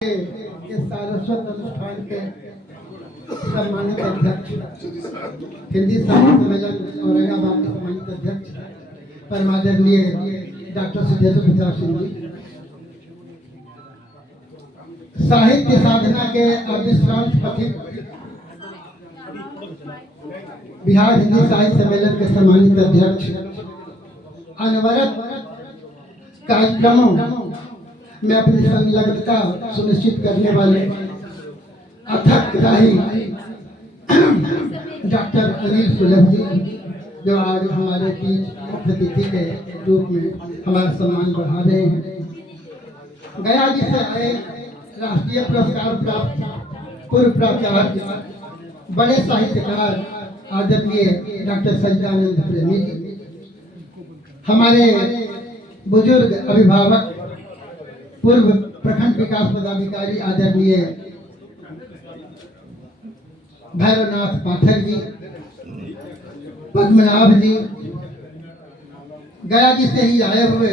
इस सारस्वत अनुष्ठान के सम्मानित अध्यक्ष, हिंदी साहित्य सम्मेलन औरंगाबाद के सम्मानित अध्यक्ष परमादरणीय डॉक्टर सिद्धेश्वर प्रसाद सिंह जी, साहित्य साधना के अविश्रांत पथिक बिहार हिंदी साहित्य सम्मेलन के सम्मानित अध्यक्ष, अनवरत कार्यक्रमों में अपनी संलग्नता सुनिश्चित करने वाले अथक राही डॉक्टर अनिल सुलभ जी, जो आज हमारे बीच मुख्य अतिथि के रूप में हमारा सम्मान बढ़ा रहे हैं। गया जी से आए राष्ट्रीय पुरस्कार प्राप्त पूर्व प्राचार्य, बड़े साहित्यकार आदरणीय डॉक्टर सच्चिदानंद प्रेमी जी, हमारे बुजुर्ग अभिभावक पूर्व प्रखंड विकास पदाधिकारी आदरणीय भैरवनाथ पाठक जी, पद्मनाभ जी, गया जी से ही आए हुए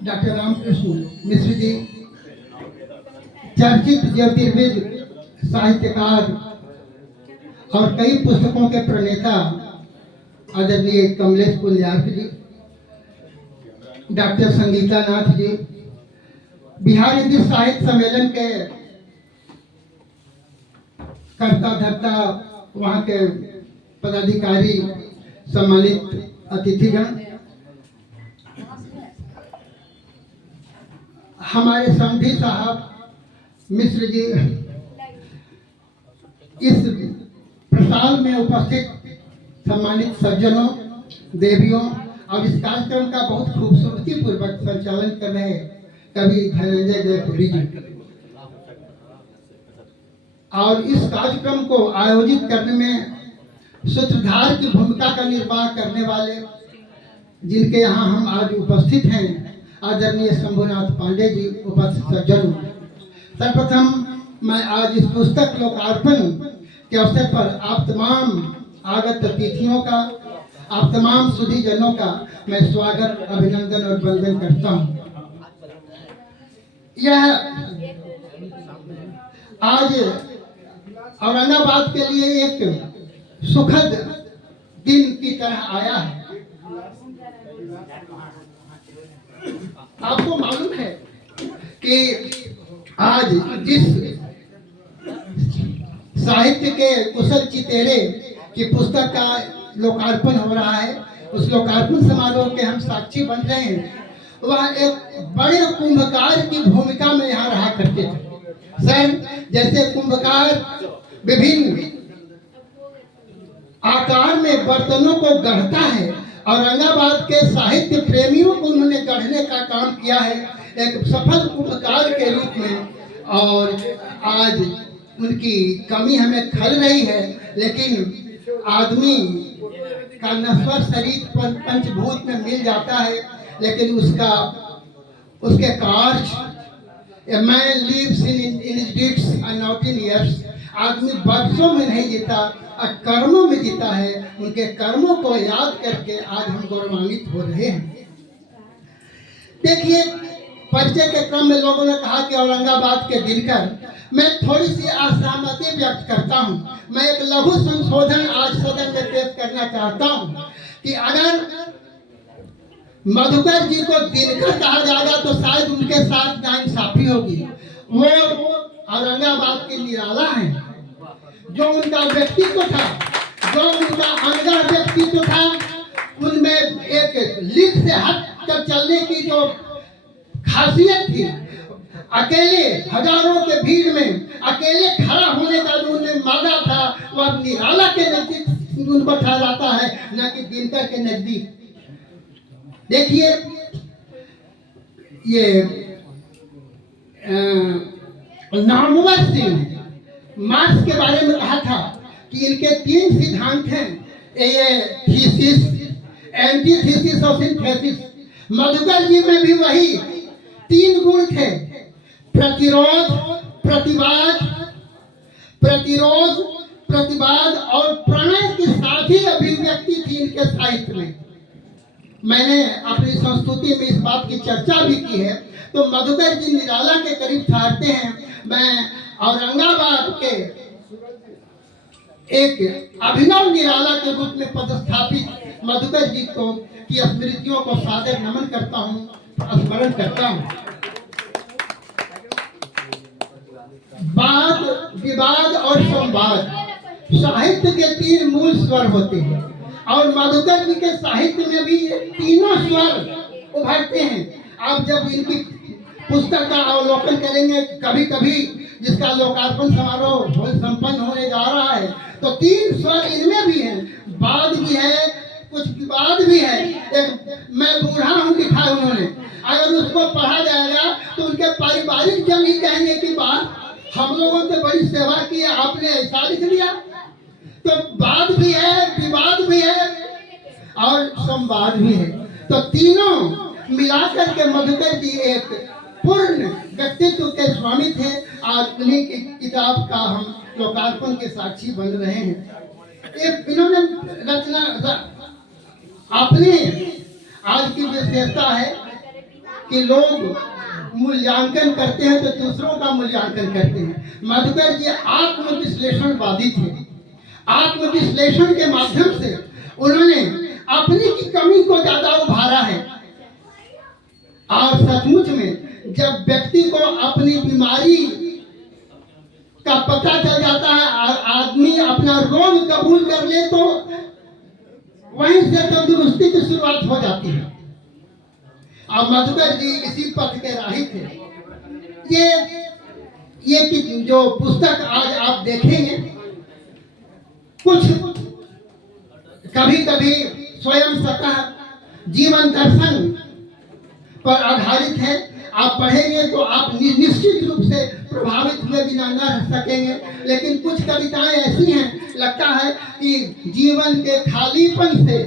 डॉक्टर रामकृष्ण मिश्र जी, चर्चित ज्योतिर्विद साहित्यकार और कई पुस्तकों के प्रणेता आदरणीय कमलेश पुण्यार्थ जी, डॉक्टर संगीता नाथ जी, बिहार हिंदी साहित्य सम्मेलन के कर्ता धर्ता, वहाँ के पदाधिकारी, सम्मानित अतिथिगण, हमारे समधी साहब मिश्र जी, इस प्रसाद में उपस्थित सम्मानित सज्जनों, देवियों, और इस कार्यक्रम का बहुत खूबसूरती पूर्वक संचालन कर रहे कवि धनंजय जयपुरी जी, और इस कार्यक्रम को आयोजित करने में सूत्रधार की भूमिका का निर्वाह करने वाले, जिनके यहाँ हम आज उपस्थित हैं, आदरणीय शंभुनाथ पांडे जी, उपस्थित सज्जनों। सर्वप्रथम मैं आज इस पुस्तक लोकार्पण के अवसर पर आप तमाम आगत अतिथियों का, आप तमाम सुधी जनों का मैं स्वागत, अभिनंदन और वंदन करता हूँ। यह आज औरंगाबाद के लिए एक सुखद दिन की तरह आया है। आपको मालूम है कि आज जिस साहित्य के कुशल चितेरे की पुस्तक का लोकार्पण हो रहा है, उस लोकार्पण समारोह के हम साक्षी बन रहे हैं। वह एक बड़े कुंभकार की भूमिका में यहाँ रहा करते थे। सर, जैसे कुंभकार विभिन्न आकार में बर्तनों को गढ़ता है, औरंगाबाद के साहित्य प्रेमियों को उन्होंने गढ़ने का काम किया है एक सफल कुंभकार के रूप में। और आज उनकी कमी हमें खल रही है, लेकिन आदमी का नश्वर शरीर पंचभूत में मिल जाता है, लेकिन उसके कार्य, A man lives in his deeds and not in years. आदमी वर्षों में नहीं जीता, कर्मों में जीता है। उनके कर्मों को याद करके आज हम गौरवान्वित हो रहे हैं। देखिए, परिचय के क्रम में लोगों ने कहा कि औरंगाबाद के दिनकर, मैं थोड़ी सी असहमति व्यक्त करता हूँ। मैं एक लघु संशोधन आज सदन में पेश करना चाहता हूँ कि अगर मधुकर जी को दिनकर कहा जाएगा तो शायद उनके साथ नाइंसाफी होगी। वो औरंगाबाद के निराला हैं। जो उनका व्यक्तित्व था, जो उनका अनगढ़ व्यक्तित्व था, उनमें एक लीक से हट कर चलने की जो खासियत थी, अकेले हजारों के भीड़ में अकेले खड़ा होने का जो उन्हें मादा था, वह निराला के नजदीक उनको ठहराता है, न कि दिनकर के नजदीक। देखिए, ये नामवर सिंह मार्क्स के बारे में कहा था कि इनके 3 सिद्धांत हैं, ये थीसिस, एंटीथीसिस और सिंथेसिस। मधुकर जी में भी वही 3 गुण थे, प्रतिरोध, प्रतिवाद और प्रणय की साथी अभिव्यक्ति थी इनके साहित्य में। मैंने अपनी संस्तुति में इस बात की चर्चा भी की है। तो मधुकर जी निराला के करीब ठहरते हैं मैं औरंगाबाद के एक अभिनव निराला के रूप में पदस्थापित मधुकर जी को की स्मृतियों को सादर नमन करता हूँ, स्मरण करता हूँ। वाद, विवाद और संवाद साहित्य के 3 मूल स्वर होते हैं और मधुकर जी के साहित्य में भी ये तीनों स्वर उभरते हैं। आप जब इनकी पुस्तक का अवलोकन करेंगे, कभी कभी जिसका लोकार्पण समारोह संपन्न होने जा रहा है, तो 3 स्वर इनमें भी हैं। वाद भी है, कुछ विवाद भी है। एक मैं बूढ़ा हूँ लिखा है उन्होंने, अगर उसको पढ़ा जाएगा तो उनके पारिवारिक जन ही कहेंगे कि बात हम लोगों ने बड़ी सेवा की है, आपने ऐसा लिख दिया। तो वाद भी है, विवाद भी है और संवाद भी है। तो तीनों मिलाकर के मधुकर जी एक पूर्ण व्यक्तित्व के स्वामी थे। आज उन्हीं की किताब का हम लोकार्पण के साक्षी बन रहे हैं। एक इन्होंने रचना अपने आज की विशेषता है कि लोग मूल्यांकन करते हैं तो दूसरों का मूल्यांकन करते हैं। मधुकर जी आत्मविश्लेषणवादी थे। आत्मविश्लेषण के माध्यम से उन्होंने अपनी की कमी को ज्यादा उभारा है। और सचमुच में जब व्यक्ति को अपनी बीमारी का पता चल जाता है, आदमी अपना रोग कबूल कर ले, तो वहीं से तंदुरुस्ती की शुरुआत हो जाती है। और मधुकर जी इसी पथ के राही थे। ये जो पुस्तक आज आप देखेंगे, कुछ कभी कभी स्वयं सतह जीवन दर्शन पर आधारित है। आप पढ़ेंगे तो आप निश्चित रूप से प्रभावित हुए बिना न रह सकेंगे। लेकिन कुछ कविताएं ऐसी हैं, लगता है कि जीवन के खालीपन से,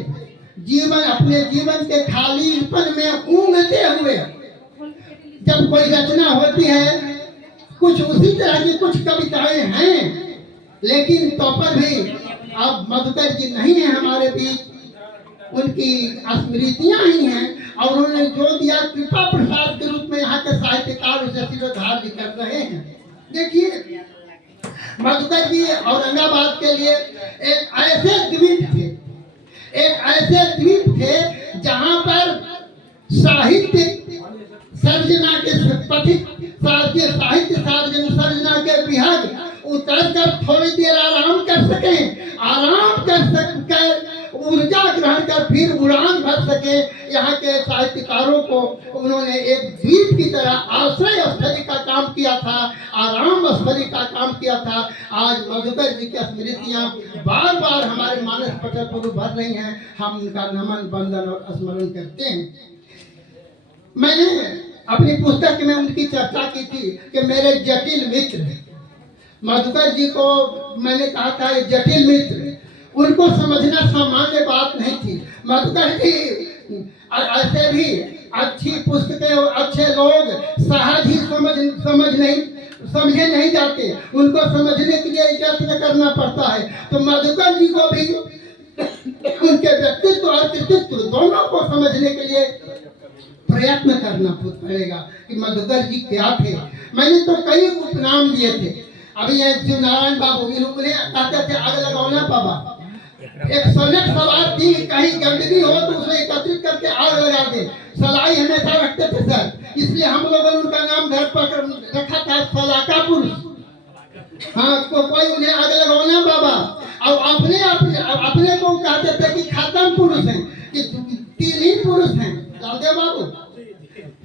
अपने जीवन के खालीपन में ऊँघते हुए जब कोई रचना होती है, कुछ उसी तरह की कुछ कविताएं हैं। लेकिन तो पर भी अब मधुकर जी नहीं है हमारे बीच, उनकी स्मृतियां ही हैं। और उन्होंने जो दिया कृपा प्रसाद के रूप में यहाँ के साहित्यकार उसे शिरोधार्य कर रहे हैं। देखिए, मधुकर जी औरंगाबाद के लिए एक ऐसे द्वीप थे जहाँ पर साहित्य सर्जना के सर्जना के विहग उतर कर थोड़ी देर आराम कर सके, ऊर्जा ग्रहण कर फिर उड़ान भर सके। यहाँ के साहित्यकारों को उन्होंने एक द्वीप की तरह आश्रय स्थली का काम किया था, आराम स्थली का काम किया था। आज मधुकर जी की स्मृतियाँ बार बार हमारे मानस पटल पर उभर रही हैं। हम उनका नमन, वंदन और स्मरण करते हैं। मैंने अपनी पुस्तक में उनकी चर्चा की थी कि मेरे जटिल मित्र, मधुकर जी को मैंने कहा था जटिल मित्र, उनको समझना सामान्य बात नहीं थी। मधुकर जी ऐसे भी अच्छी पुस्तकें और अच्छे लोग सहज ही समझे नहीं जाते, उनको समझने के लिए यत्न करना पड़ता है। तो मधुकर जी को भी उनके व्यक्तित्व और कृतित्व दोनों को समझने के लिए प्रयत्न करना पड़ेगा कि मधुकर जी क्या थे। मैंने तो कई उपनाम दिए थे। अभी ये शिवनारायण बाबू, इन्होंने कहते थे आग लगाना बाबा। एक सनक सवार थी, कहीं गंदगी हो तो उसे एकत्रित करके आग लगा दे, सलाई हमेशा रखते थे सर। इसलिए हम लोगों ने उनका नाम घर पर रखा था सलाका पुरुष। हाँ, तो कोई उन्हें आग लगाना बाबा। और अपने को कहते थे कि खत्म पुरुष हैं, कि 3 ही पुरुष हैं। रामदेव बाबू,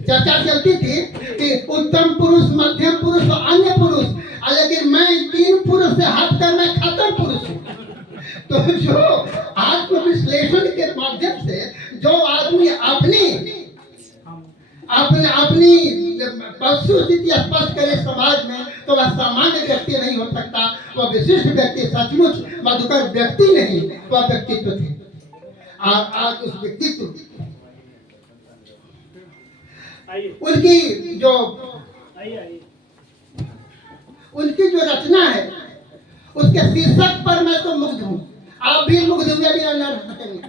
चर्चा चलती थी कि उत्तम पुरुष, मध्यम पुरुष और अन्य पुरुष, लेकिन मैं 3 पुरुष से हटकर मैं खत्म पुरुष हूँ। तो जो आत्मविश्लेषण के माध्यम से जो आदमी अपनी वस्तुस्थिति स्पष्ट करे समाज में, तो वह सामान्य व्यक्ति नहीं हो सकता, वह विशिष्ट व्यक्ति, सचमुच मधुकर व्यक्ति नहीं, वह व्यक्तित्व थे। आज उस व्यक्तित्व उनकी जो रचना है, उसके शीर्षक पर मैं तो मुग्ध हूँ। आप भी मुग्ध हुए भी न सकेंगे।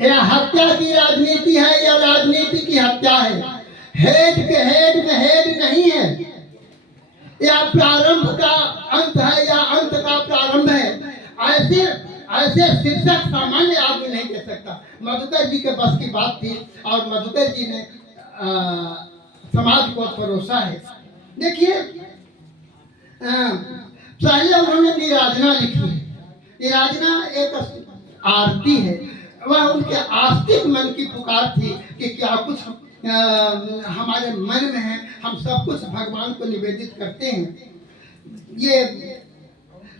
यह हत्या की राजनीति है, यह राजनीति की हत्या है। हेड में या प्रारंभ का अंत है या अंत का प्रारंभ है, ऐसे ऐसे शीर्षक सामान्य आदमी नहीं दे सकता। मधुकर जी के बस की बात थी और मधुकर जी ने समाज को परोसा है। देखिए, पहले उन्होंने निराजना लिखी है। निराजना एक आरती है, वह उनके आस्तिक मन की पुकार थी कि क्या कुछ हमारे मन में है, हम सब कुछ भगवान को निवेदित करते हैं। ये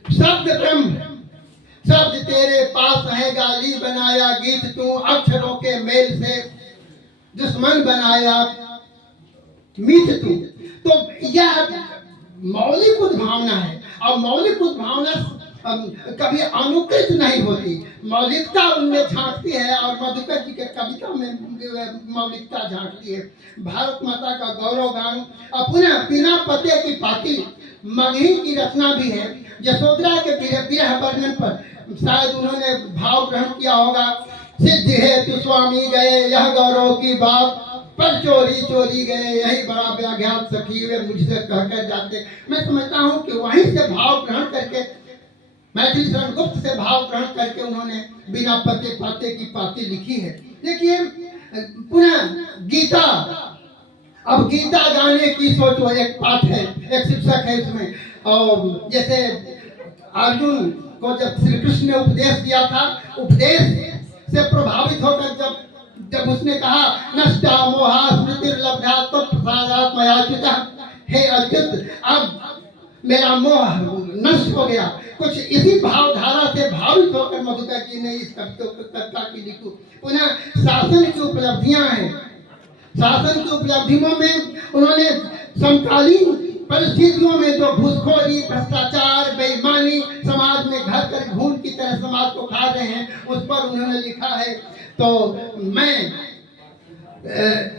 शब्द ब्रह्म, शब्द तेरे पास है, गाली बनाया गीत तू, अक्षरों के मेल से दुश्मन बनाया मीत तू। तो यह मौलिक उद्भावना है और मौलिक उद्भावना कभी अनुकृत नहीं होती, मौलिकता उनमें झांकती है और मधुकर जी के कविता में मौलिकता झांकती है। भारत माता का गौरव गान अपना बिना पते की पाती मगही की रचना भी है। यशोधरा के विरह वर्णन पर शायद उन्होंने भाव ग्रहण किया होगा। सिद्ध है तु स्वामी गए यह गौरव की बात, पर चोरी चोरी गए यही बड़ा व्याघात सखी वे मुझसे कहकर जाते। मैं समझता हूँ कि वहीं से भाव ग्रहण करके, मैथिली शरण गुप्त से भाव ग्रहण करके उन्होंने बिना पते पाते की पाती लिखी है। देखिए, पुनः गीता, अब गीता गाने की सोचो, एक पाठ है, एक शिक्षक है इसमें। और जैसे अर्जुन को जब श्री कृष्ण ने उपदेश दिया था, उपदेश से प्रभावित होकर जब उसने कहा नष्टा मोहा स्मृतिर्लब्धा तत्प्रसादात् मयाच्युता, हे अर्जुन अब मेरा मोह नष्ट हो गया। कुछ इसी भावधारा से भावित होकर मधुकर जी ने इस कविता की लिखी। पुनः शासन की उपलब्धियां हैं, शासन की उपलब्धियों में उन्होंने समकालीन परिस्थितियों में जो घूसखोरी, भ्रष्टाचार, बेईमानी समाज में घर कर घून की तरह समाज को खा रहे हैं, उस पर उन्होंने लिखा है। तो मैं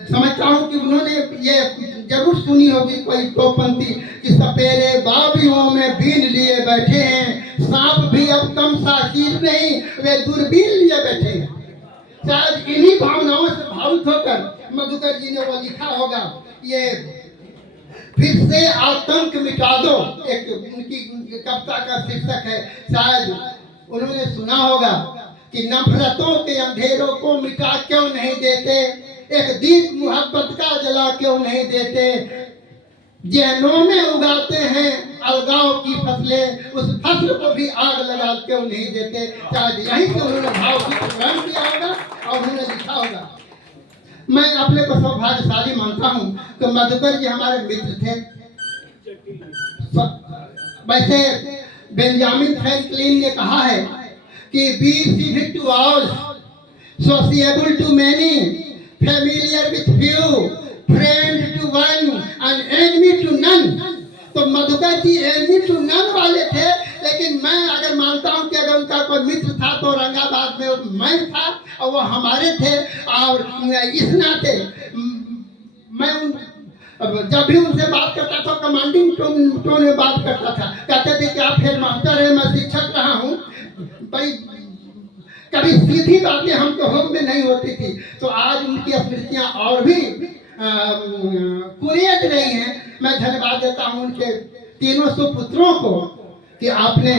समझता हूँ कि उन्होंने ये जरूर सुनी होगी कोई तो पंक्ति कि सपेरे बाबियों में बीन लिए बैठे हैं, सांप भी अब कम साकीर नहीं वे दूरबीन लिए बैठे हैं। शायद इन्हीं भावनाओं से भावित होकर मधुकर जी ने वो लिखा होगा। ये फिर से आतंक मिटा दो, एक उनकी कविता का शीर्षक है। शायद उन्होंने सुना होगा कि नफरतों के अंधेरों को मिटा क्यों नहीं देते, एक दीप मोहब्बत का जला क्यों नहीं देते, जहनों में उगाते हैं अलगाव की फसलें, उस फसल को भी आग लगा क्यों नहीं देते। शायद यहीं से उन्होंने भाव को ग्रहण किया होगा और उन्होंने लिखा होगा। मैं अपने को सौभाग्यशाली मानता हूँ कि मधुकर जी हमारे मित्र थे। वैसे बेंजामिन फ्रैंकलिन ने कहा है कि be civic to all, sociable to many, familiar with few, friend to one and enemy to none. तो Madhukar ji enemy to none वाले थे, लेकिन मैं अगर मानता हूं कि अगर उनका कोई मित्र था तो औरंगाबाद में मैं था और वो हमारे थे। और इस नाते मैं जब भी उनसे बात करता था कमांडिंग टोन में बात करता था। कहते थे कि आप हेड मास्टर है, मैं शिक्षक रहा हूँ। भाई कभी सीधी बातें हमको होम में नहीं होती थी। तो आज उनकी स्मृतियां और भी कुरियत रही हैं। मैं धन्यवाद देता हूं उनके तीनों सुपुत्रों को कि आपने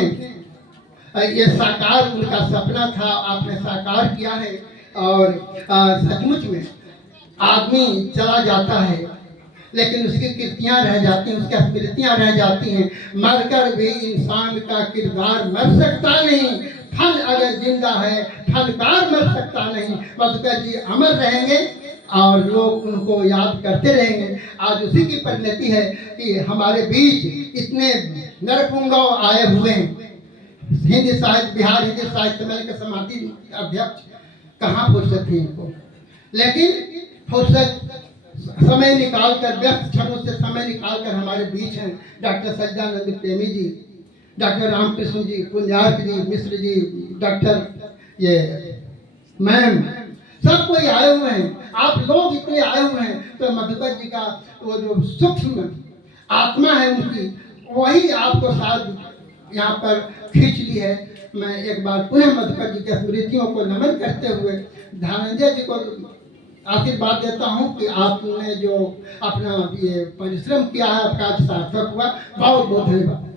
ये साकार, उनका सपना था आपने साकार किया है। और सचमुच में आदमी चला जाता है लेकिन उसकी कृतियां रह जाती हैं, उसकी स्मृतियां रह जाती हैं। मरकर भी इंसान का किरदार मर सकता नहीं, फन अगर जिंदा है फनकार मर सकता नहीं। मधुकर जी अमर रहेंगे और लोग उनको याद करते रहेंगे। आज उसी की परिणति है कि हमारे बीच इतने नरपुंगव आए हुए हैं। हिंदी साहित्य, बिहार हिंदी साहित्य सम्मेलन के समाधि अध्यक्ष, कहाँ फुर्सत थी इनको, लेकिन फुर्सत समय निकाल कर, व्यस्त क्षणों से समय निकाल कर हमारे बीच हैं। डॉक्टर सज्जानंद प्रेमी जी, डॉक्टर रामकृष्ण जी, कुंजार्क जी, मिश्र जी, डॉक्टर ये मैम, सब कोई आए हुए हैं। आप लोग इतने आए हुए हैं तो मधुकर जी का वो जो सूक्ष्म आत्मा है उनकी, वही आपको साथ यहाँ पर खींच ली है। मैं एक बार पुनः मधुकर जी की स्मृतियों को नमन करते हुए धनंजय जी को आशीर्वाद देता हूँ कि आपने जो अपना ये परिश्रम किया है आपका आज सार्थक हुआ। बहुत बहुत धन्यवाद।